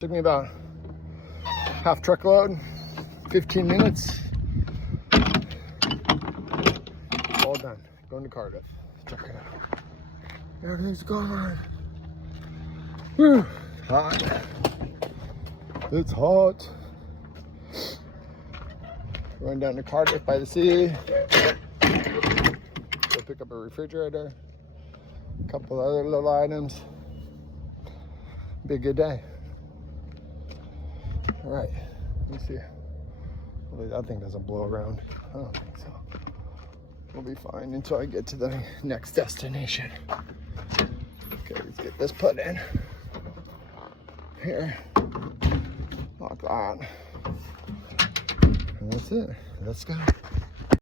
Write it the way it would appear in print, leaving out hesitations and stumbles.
Took me about half truckload, 15 minutes. All done. Going to Cardiff. Check it out. Everything's gone. Whew. Hot. It's hot. Going down to Cardiff by the sea. Go pick up a refrigerator. A couple other little items. Be a good day. All right, let me see. Hopefully that thing doesn't blow around. I don't think so. We'll be fine until I get to the next destination. Okay, let's get this put in. Here. Lock that. And that's it. Let's go.